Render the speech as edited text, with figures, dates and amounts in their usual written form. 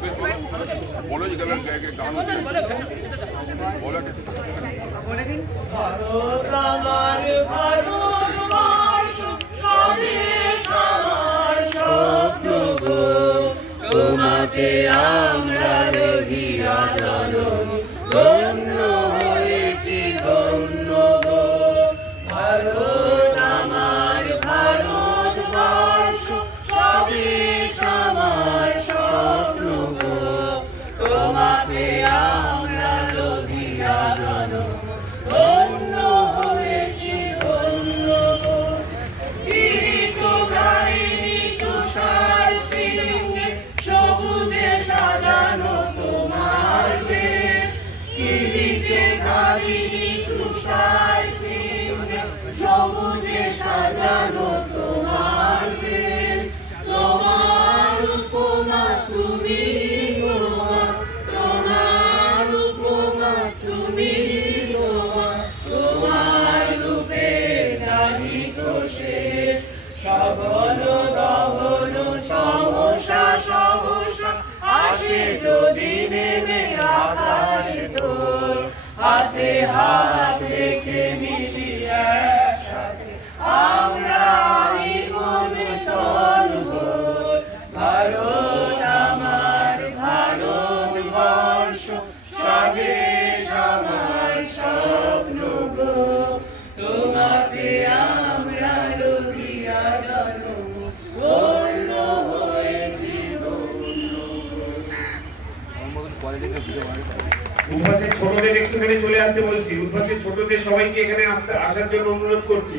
बोलो जी गाना बोलो তোমাকে আমরা রহিয়া জনম ধন্য হয়েছি ধন্য গো ভারত আমার ভারতবর্ষ স্বদেশ আমার স্বপ্ন গো তোমাকে আমরা রহিয়া জনম ধন্য হয়েছি ধন্য গো কিরিট গাইনি তুষার সিংহে সবুজে সাজানো তোমার দেশ কিরিটে গাইনি তুষার সিংহে সবুজে সাজানো তোমার দেশ তোমার উপমা তুমি তোমার উপমা তুমি তোমার রূপে নাহি তো শেষ সঘন দহন সমস্যা সমস্যা আসে যদি নেমে আকাশে তোর হাতে হাত রেখে মিলি একসাথে আমরা মনে তলভোর ভারত আমার ভারতবর্ষ স্বদেশ আমার স্বপ্ন গো তোমাকে আমরা রহিয়া জনম ধন্য হয়েছি উদ্ভাসের ছোটদের একটুখানি চলে আসতে বলছি। উদ্ভাসের ছোটদের সবাইকে এখানে আসার জন্য অনুরোধ করছি।